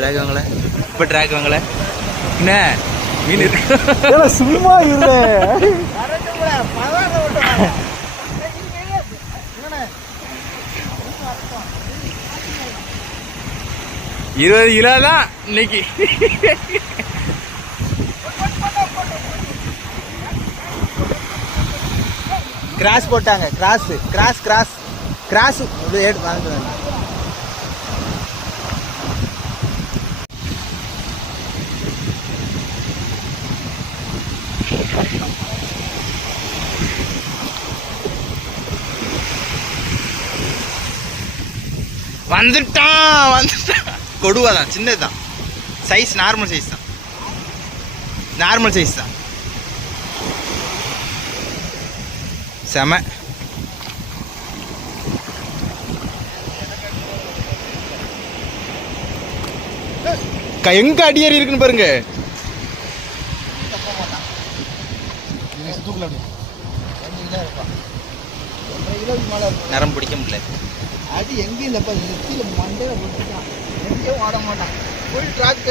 Track வாங்கல இப்போ track வாங்கல என்ன மீன் சும்மா இல்லை 20 கிலோ தான் இன்னைக்கு. கிராஸ் போட்டாங்க. கிராஸ் எடுத்து வாங்கிட்டு வந்துட்டான். கொடுவா தான், சின்னதுதான் சைஸ், நார்மல் சைஸ் தான். செம. எங்க அடியேறி இருக்குன்னு பாருங்க. நரம் பிடிக்க முடியல. அது எங்கேயும் இல்லப்பா, மண்டையில போட்டுட்டான், எங்கேயும் ஓட மாட்டான். Full track.